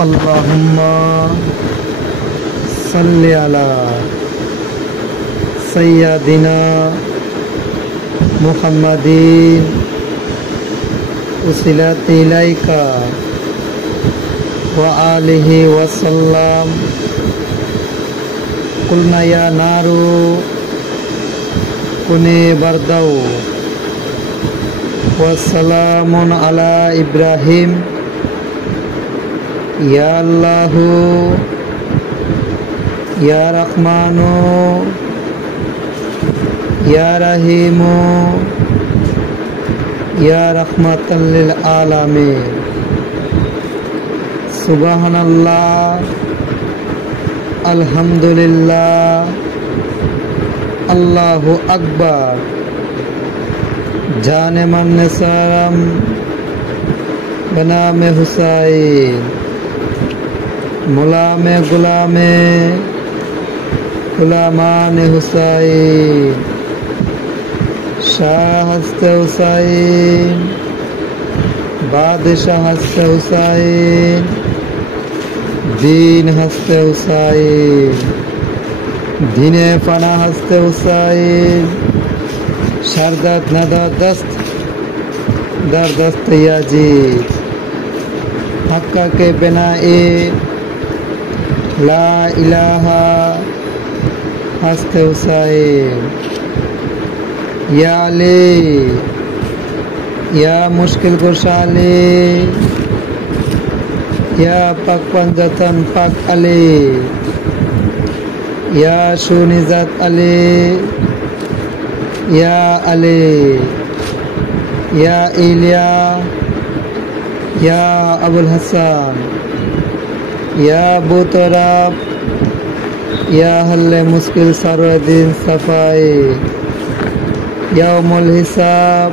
अल्लाहुम्मा सल्लि अला सय्यदिना मुहम्मदिन उसिलति इलैका व आलिहि वसल्लम। कुलना या नारू कुनी बरदौ व सलामुन अला इब्राहिम। या अल्लाहु या रहमानु या रहीमु या रहमतल लिल आलमीन। सुबहानल्लाह अल्हम्दुलिल्लाह अल्लाहु अकबर। जाने मन सरम बना में हुसैन मुला में गुलामान हुसैन। शाह हस्ते हुसैन बादशाह हस्ते हुसैन दीन हस्ते हुसैन दीने फना हस्ते हुसैन। शरदत नदर दस्त दर दस्त याजीद हक्का के बिना ला इलाहा हस्ते हुसैन। या अली या मुश्किल कुशाली या पक पंजतन पक अली या शुनिजत अली या अली या इलिया या अबुल हसन या बुतराब या हल्ले मुश्किल सरवदीन सफाई यौमुल हिसाब